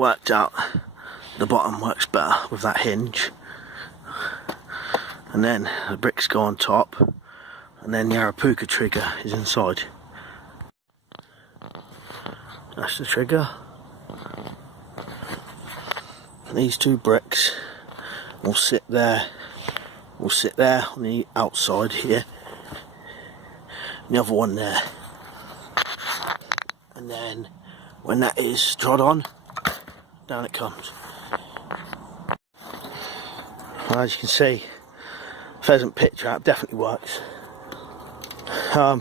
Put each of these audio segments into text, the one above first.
worked out the bottom works better with that hinge, and then the bricks go on top, and then the Arapuca trigger is inside. That's the trigger. And these two bricks will sit there. Will sit there on the outside here, and the other one there. And then when that is trod on, down it comes. Well, as you can see, pheasant pit trap definitely works. I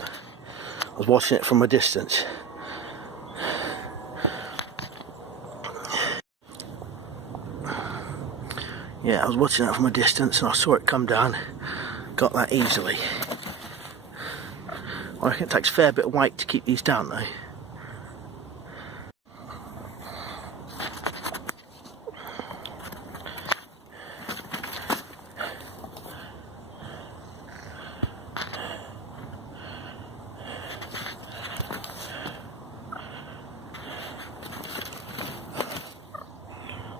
was watching it from a distance. Yeah, I was watching it from a distance and I saw it come down. Got that easily. I reckon it takes a fair bit of weight to keep these down though.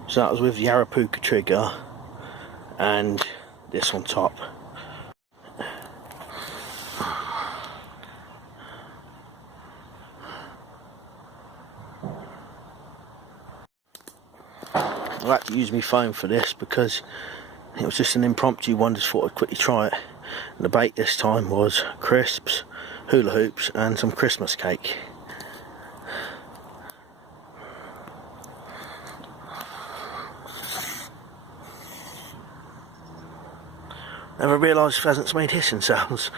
So that was with the Arapuca trigger and this on top. I had to use my phone for this because it was just an impromptu one, just thought I'd quickly try it. And the bait this time was crisps, hula hoops and some Christmas cake. Never realised pheasants made hissing sounds.